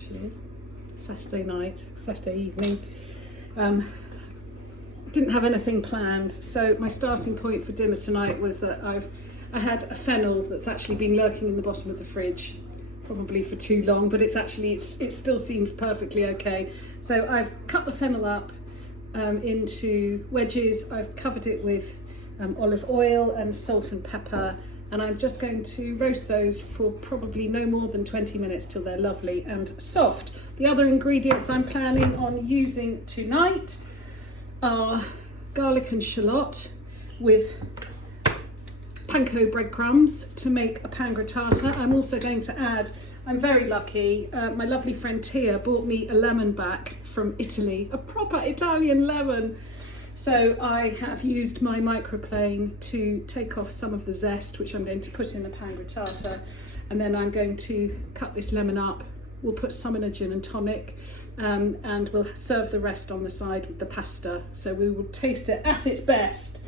actually is. Saturday night, Saturday evening. Didn't have anything planned, so my starting point for dinner tonight was that I had a fennel that's actually been lurking in the bottom of the fridge, probably for too long, but it still seems perfectly okay. So I've cut the fennel up into wedges. I've covered it with olive oil and salt and pepper, and I'm just going to roast those for probably no more than 20 minutes till they're lovely and soft. The other ingredients I'm planning on using tonight are garlic and shallot with panko breadcrumbs to make a pan grattata. I'm also going to add, I'm very lucky, my lovely friend Tia bought me a lemon back from Italy, a proper Italian lemon. So I have used my microplane to take off some of the zest, which I'm going to put in the pan grattata, and then I'm going to cut this lemon up. We'll put some in a gin and tonic, and we'll serve the rest on the side with the pasta. So we will taste it at its best.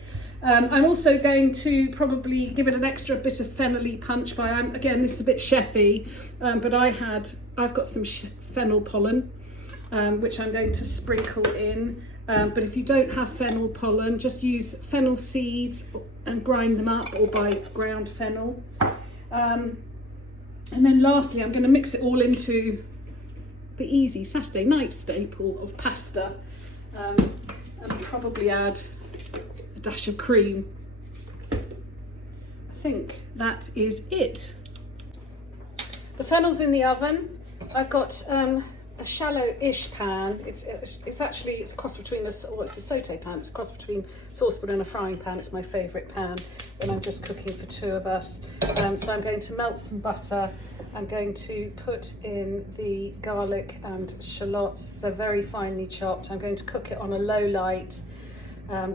I'm also going to probably give it an extra bit of fennel-y punch by, again, this is a bit chefy, but I've got some fennel pollen, which I'm going to sprinkle in. But if you don't have fennel pollen, just use fennel seeds and grind them up, or buy ground fennel. And then lastly, I'm going to mix it all into the easy Saturday night staple of pasta, and probably add a dash of cream. I think that is it. The fennel's in the oven. I've got a shallow-ish pan. It's a cross between it's a saute pan. It's a cross between saucepan and a frying pan. It's my favourite pan when I'm just cooking for two of us. So I'm going to melt some butter. I'm going to put in the garlic and shallots. They're very finely chopped. I'm going to cook it on a low light,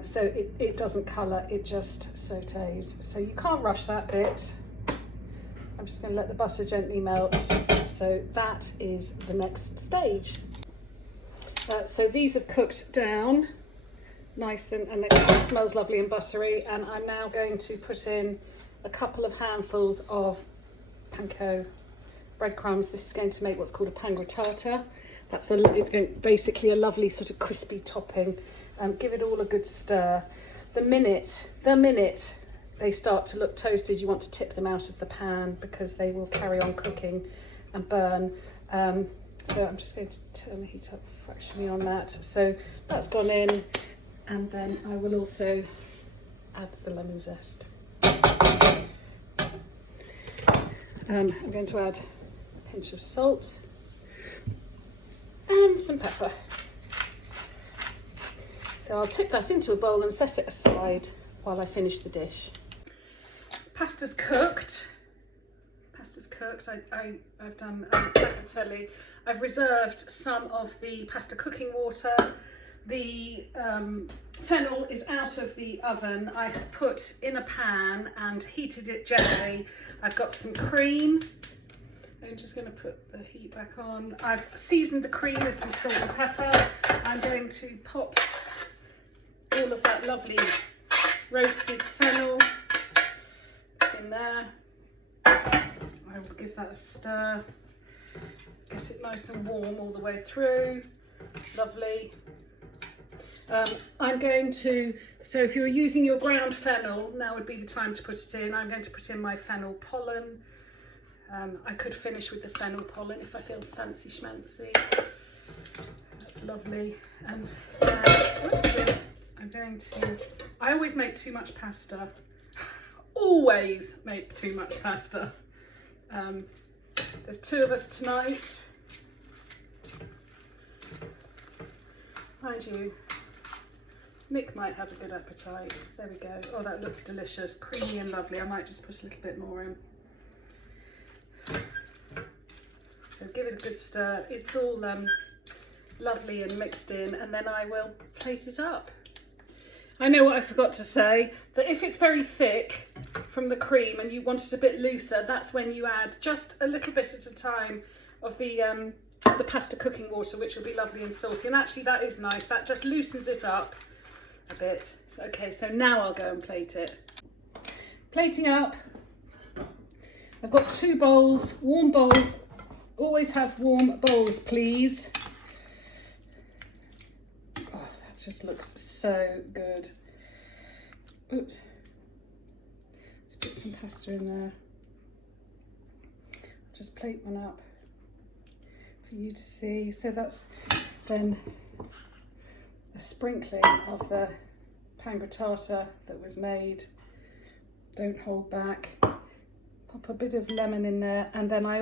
so it doesn't colour, it just sautés. So you can't rush that bit. I'm just going to let the butter gently melt. So that is the next stage. So these have cooked down nice and it smells lovely and buttery, and I'm now going to put in a couple of handfuls of panko breadcrumbs. This is going to make what's called a pan grattata. It's basically a lovely sort of crispy topping. Give it all a good stir. The minute they start to look toasted, you want to tip them out of the pan because they will carry on cooking and burn. So I'm just going to turn the heat up fractionally on that. So that's gone in, and then I will also add the lemon zest. I'm going to add a pinch of salt and some pepper. So I'll tip that into a bowl and set it aside while I finish the dish. Pasta's cooked. I've done tagliatelle. I've reserved some of the pasta cooking water. The fennel is out of the oven. I have put in a pan and heated it gently. I've got some cream. I'm just going to put the heat back on. I've seasoned the cream with some salt and pepper. I'm going to pop all of that lovely roasted fennel in there. I will give that a stir, get it nice and warm all the way through. Lovely. I'm going to, so if you're using your ground fennel, now would be the time to put it in. I'm going to put in my fennel pollen. I could finish with the fennel pollen if I feel fancy schmancy. That's lovely. And I'm going to, I always make too much pasta. Always make too much pasta. There's two of us tonight. Mind you, Nick might have a good appetite. There we go. Oh, that looks delicious, creamy and lovely. I might just put a little bit more in. So give it a good stir. It's all lovely and mixed in, and then I will plate it up. I know what I forgot to say, that if it's very thick from the cream and you want it a bit looser, that's when you add just a little bit at a time of the pasta cooking water, which will be lovely and salty. And actually that is nice, that just loosens it up a bit. So, okay, so now I'll go and plate it. Plating up, I've got two bowls, warm bowls always have warm bowls, please. Oh, that just looks so good. Oops. Let's put some pasta in there. Just plate one up for you to see. So that's then a sprinkling of the pan grattata that was made. Don't hold back. Pop a bit of lemon in there, and then I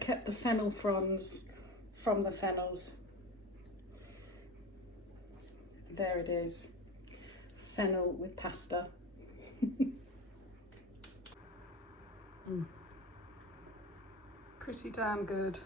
kept the fennel fronds from the fennels. There it is, fennel with pasta. Pretty damn good.